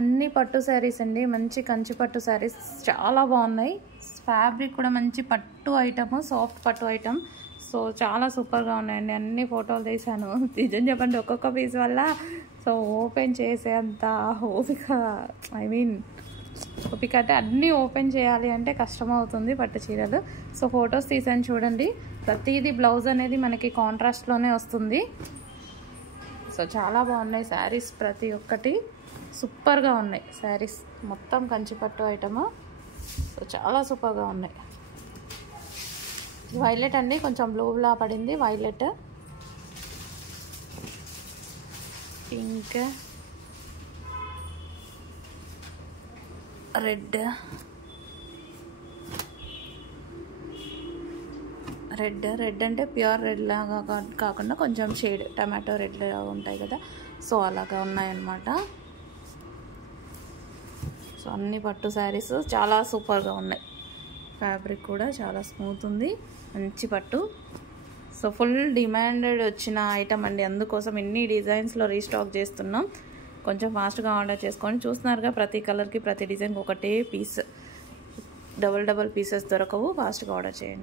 అన్ని పట్టు శారీస్ అండి, మంచి కంచి పట్టు శారీస్ చాలా బాగున్నాయి. ఫ్యాబ్రిక్ కూడా మంచి పట్టు ఐటమ్, సాఫ్ట్ పట్టు ఐటమ్. సో చాలా సూపర్గా ఉన్నాయండి. అన్ని ఫోటోలు తీసాను. నిజం చెప్పండి, ఒక్కొక్క పీస్ వల్ల సో ఓపెన్ చేసేంత ఓపిక, ఓపిక అంటే అన్నీ ఓపెన్ చేయాలి అంటే కష్టమవుతుంది పట్టు చీరలు. సో ఫొటోస్ తీసాను చూడండి. ప్రతిదీ బ్లౌజ్ అనేది మనకి కాంట్రాస్ట్లోనే వస్తుంది. సో చాలా బాగున్నాయి శారీస్, ప్రతి ఒక్కటి సూపర్గా ఉన్నాయి శారీస్. మొత్తం కంచిపట్టు ఐటము. సో చాలా సూపర్గా ఉన్నాయి. వైలెట్ అండి, కొంచెం బ్లూలా పడింది. వైలెట్, పింక్, రెడ్, రెడ్ అంటే ప్యూర్ రెడ్ లాగా కాకుండా కొంచెం షేడ్ టమాటో రెడ్ లాగా ఉంటాయి కదా, సో అలాగా ఉన్నాయన్నమాట. సో అన్ని పట్టు శారీస్ చాలా సూపర్గా ఉన్నాయి. ఫ్యాబ్రిక్ కూడా చాలా స్మూత్ ఉంది, మంచి పట్టు. సో ఫుల్ డిమాండెడ్ వచ్చిన ఐటమ్ అండి, అందుకోసం ఎన్ని డిజైన్స్లో రీస్టాక్ చేస్తున్నాం. కొంచెం ఫాస్ట్గా ఆర్డర్ చేసుకోండి. చూస్తున్నారుగా, ప్రతి కలర్కి ప్రతి డిజైన్కి ఒకటే పీస్, డబల్ పీసెస్ దొరకవు. ఫాస్ట్గా ఆర్డర్ చేయండి.